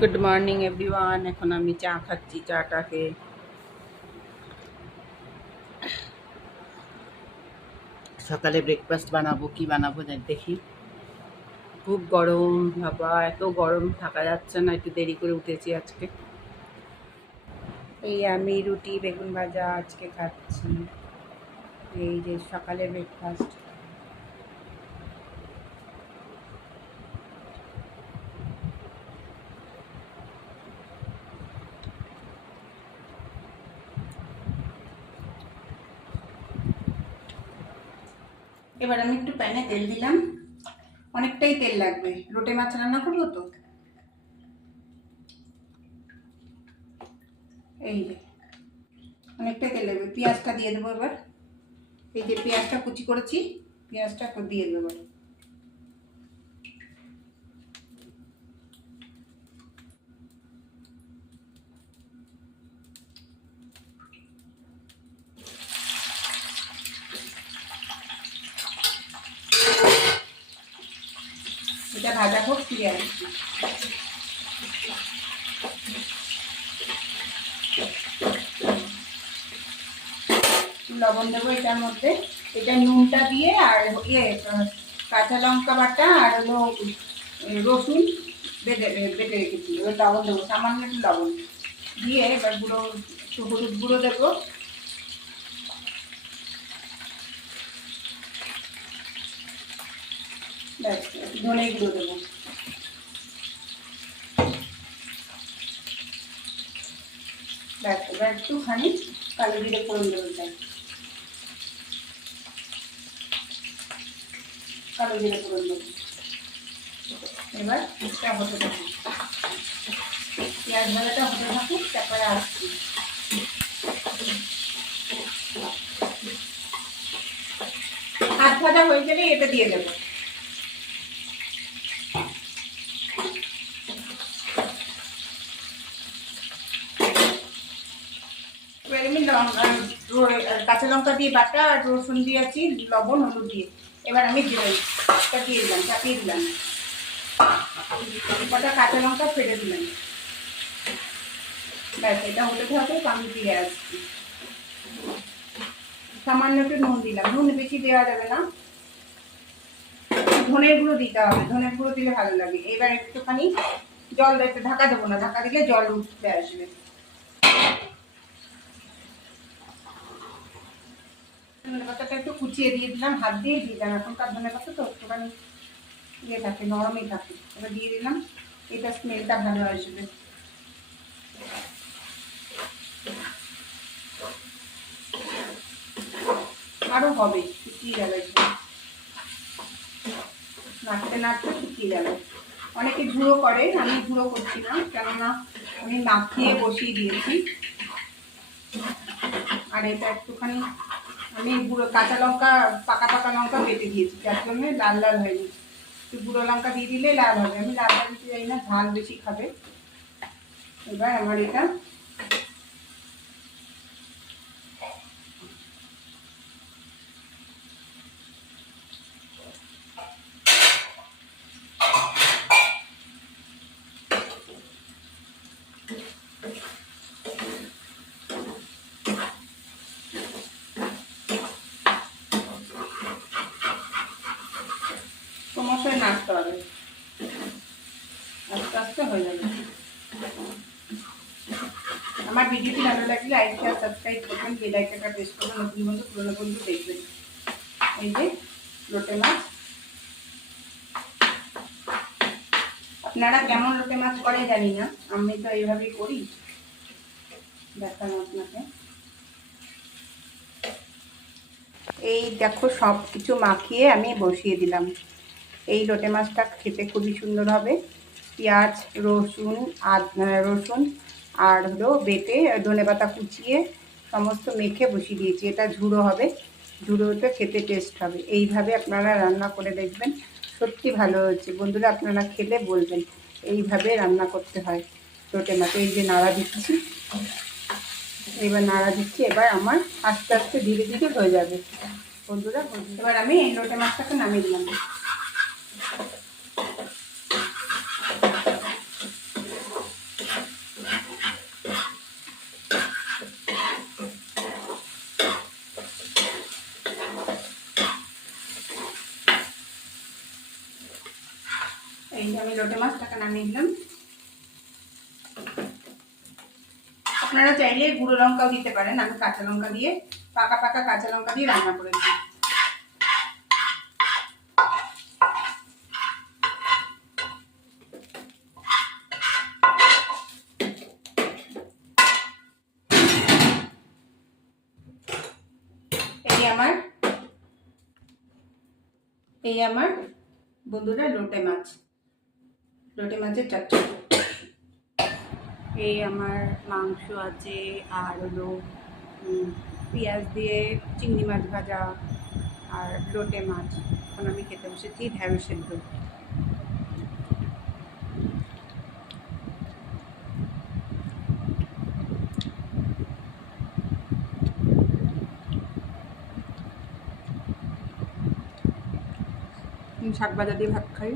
Good morning everyone. এখন আমি চা খাচ্ছি। চাটাকে সকালে ব্রেকফাস্ট বানাবো, কি বানাবো দেখি। খুব গরম বাবা, এত গরম থাকা যাচ্ছে না। একটু দেরি করে উঠেছি আজকে। এই আমি রুটি বেগুন ভাজা আজকে খাচ্ছি। এই যে সকালে ব্রেকফাস্ট। এবার আমি একটু প্যানে তেল দিলাম। অনেকটাই তেল লাগবে, লোটে মাছ রান্না করবো তো। এই যে অনেকটাই তেল লাগবে। পেঁয়াজটা দিয়ে দেবো এবার। এই যে পেঁয়াজটা কুচি করেছি, পেঁয়াজটা দিয়ে দেবো। এটা ভাজা হোক, ফিরে আসছি। লবণ দেবো এটার মধ্যে। এটা নুনটা দিয়ে আর কাঁচা লঙ্কা বাটা আর হলো রসুন বেটে বেটে রেখেছি। এবার লবণ দেবো, সামান্য একটু লবণ দিয়ে এবার গুঁড়ো, একটু হলুদ গুঁড়ো দেবো। ব্যাস, ধনে গুঁড়ো দেবো। ব্যাস, এবার একটুখানি কালো জিরে ফোড়ন দেবো। কালো জিরে ফোড়ন দেবো। এবার এটা হতে থাকুক, পেঁয়াজ ভাজাটা হতে থাকুক, তারপরে আসছি। হাত ভাজা হয়ে গেলে এটা দিয়ে দেবো। কাঁচা লঙ্কা দিয়ে বাটা আর রসুন দিয়েছি, লবণ হলুদ দিয়ে। এবার আমি দিয়ে দিলাম, চাপিয়ে দিলাম। কটা কাঁচা লঙ্কা ফেলে দিলাম। ব্যাস, এটা হতে থাকবে, আমি দিয়ে আসছি। সামান্য একটু নুন দিলাম, নুন বেশি দেওয়া যাবে না। ধনের গুঁড়ো দিতে হবে, ধনের গুঁড়ো দিলে ভালো লাগে। এবার একটুখানি জল একটু ঢাকা দেবো না, ঢাকা দিলে জল উঠতে আসবে। ধনে পাতাটা একটু কুচিয়ে দিয়ে দিলাম, হাত দিয়ে দিলাম। এখনকার ধনে পাতা তো একটুখানি ইয়ে থাকে, নরমই থাকে। এবার দিয়ে দিলাম, এটা স্মেলটা ভালো আসবে। আরো হবে, শুকিয়ে যাবে, নাড়তে নাড়তে শুকিয়ে যাবে। অনেকে ঝুড়ো করে, আমি ঝুড়ো করছি না, কেননা আমি মাখিয়ে বসিয়ে দিয়েছি। আর এটা একটুখানি আমি গুঁড়ো কাঁচা লঙ্কা, পাকা পাকা লঙ্কা বেটে দিয়েছি, যার জন্য লাল লাল হয়নি। একটু গুঁড়ো লঙ্কা দিয়ে দিলে লাল হবে। আমি লাল লাল দিতে চাই না, ঝাল বেশি খাবে। এবার আমার এটা সমস্যায় নাড়তে হবে, আস্তে আস্তে হয়ে যাবে। আমার ভিডিওটি ভালো লাগলে লাইক শেয়ার সাবস্ক্রাইব করবেন, বেল আইকনটা প্রেস করবেন। নতুন বন্ধু পুরনো বন্ধু দেখবেন। এই যে লোটে মাছ, আপনারা কেমন লোটে মাছ করে জানি না, আমি তো এইভাবেই করি, দেখালাম আপনাকে। এই দেখো, সব কিছু মাখিয়ে আমি বসিয়ে দিলাম। এই লোটে মাছটা খেতে খুবই সুন্দর হবে। পেঁয়াজ, রসুন আর হলো বেটে ধনেপাতা কুচিয়ে সমস্ত মেখে বসিয়ে দিয়েছি। এটা ঝুড়ো হবে, ঝুড়োতে খেতে টেস্ট হবে। এইভাবে আপনারা রান্না করে দেখবেন, সত্যি ভালো হয়েছে। বন্ধুরা, আপনারা খেলে বলবেন এইভাবে রান্না করতে হয় লোটে মাছ। এই যে নাড়া দিচ্ছি, এবার নাড়া দিচ্ছি। এবার আমার আস্তে আস্তে ধীরে ধীরে হয়ে যাবে বন্ধুরা। এবার আমি এই লোটে মাছটাকে নামিয়ে দিলাম। লোটে মাছটাকে নামিয়ে দিলাম। আপনারা চাইলে গুঁড়ো লঙ্কাও দিতে পারেন, আমি কাঁচা লঙ্কা দিয়ে পাকা পাকা কাঁচা লঙ্কা দিয়ে রান্না করেছি। এই আমার বন্ধুরা লোটে মাছের চচ্চড়ি। এই আমার মাংস আছে, আর হলো পেঁয়াজ দিয়ে চিংড়ি মাছ ভাজা আর লোটে মাছ। এখন আমি খেতে বসেছি ঢ্যাঁড়স সেদ্ধ। শাক ভাজা দিয়ে ভাত খাই।